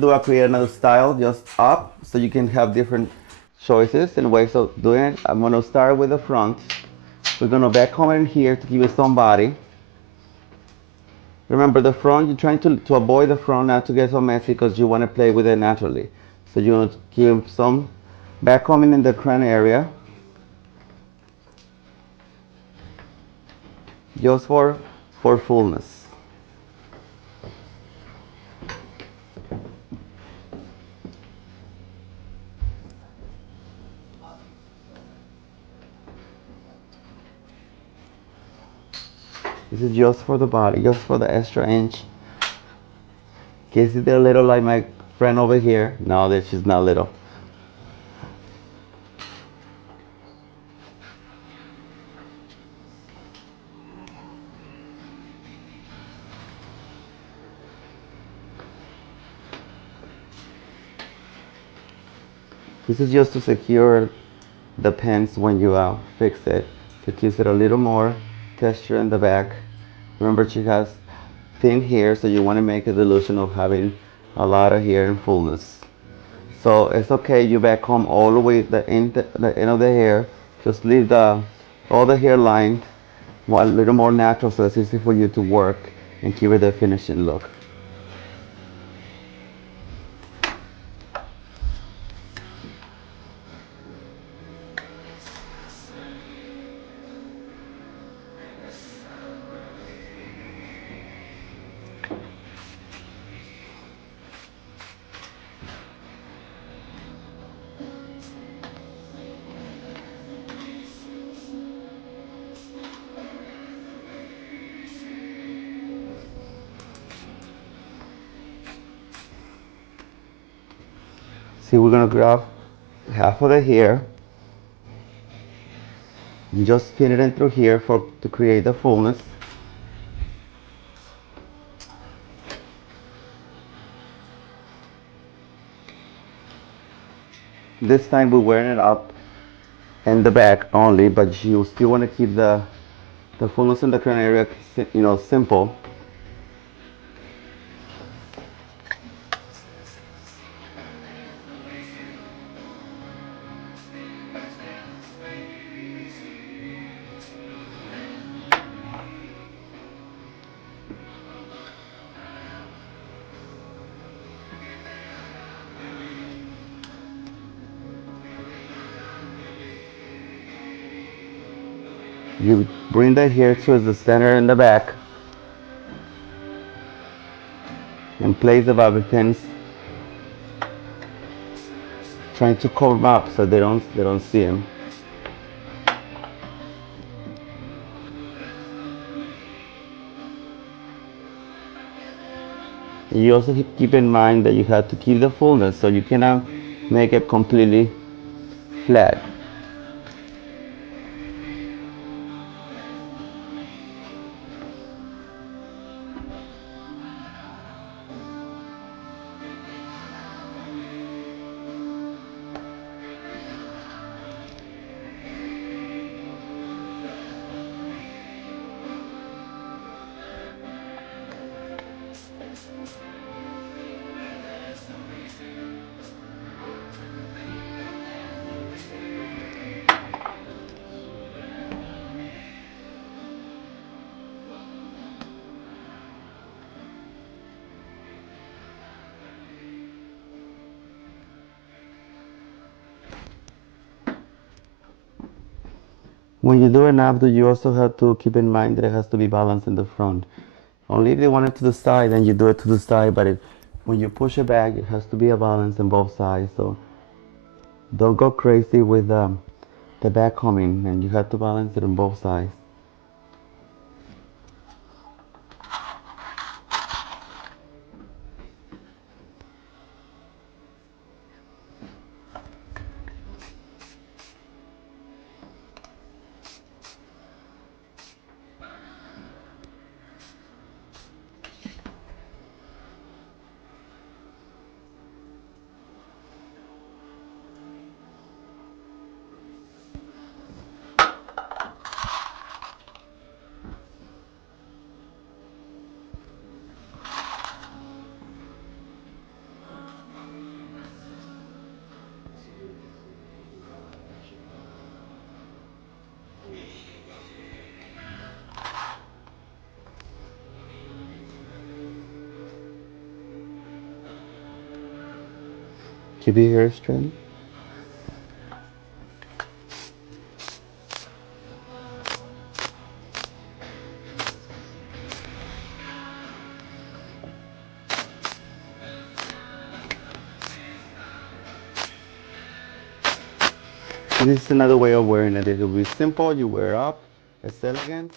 Do I create another style just up so you can have different choices and ways of doing it. I'm gonna start with the front. We're gonna back home in here to give it some body. Remember the front, you're trying to avoid the front, not to get so messy because you want to play with it naturally. So you want to give some back coming in the crown area, just for fullness. This is just for the body, just for the extra inch. In case they're little like my friend over here. No, that she's not little. This is just to secure the pins when you fix it. So it gives it a little more texture in the back. Remember she has thin hair, so you want to make the illusion of having a lot of hair and fullness. So it's okay, you back home all the way the end of the hair. Just leave all the hair lined a little more natural so it's easy for you to work and give it the finishing look. See, we're gonna grab half of the hair and just pin it in through here to create the fullness. This time we're wearing it up in the back only, but you still want to keep the fullness in the crown area, simple. You bring that here to the center in the back and place the bobby pins, trying to cover them up so they don't see them. You also keep in mind that you have to keep the fullness, so you cannot make it completely flat. When you do an updo, you also have to keep in mind that it has to be balanced in the front. Only if you want it to the side, then you do it to the side, but when you push it back, it has to be a balance on both sides. So don't go crazy with the back coming, and you have to balance it on both sides. Keep your hair straight. This is another way of wearing it. It will be simple. You wear it up. It's elegant.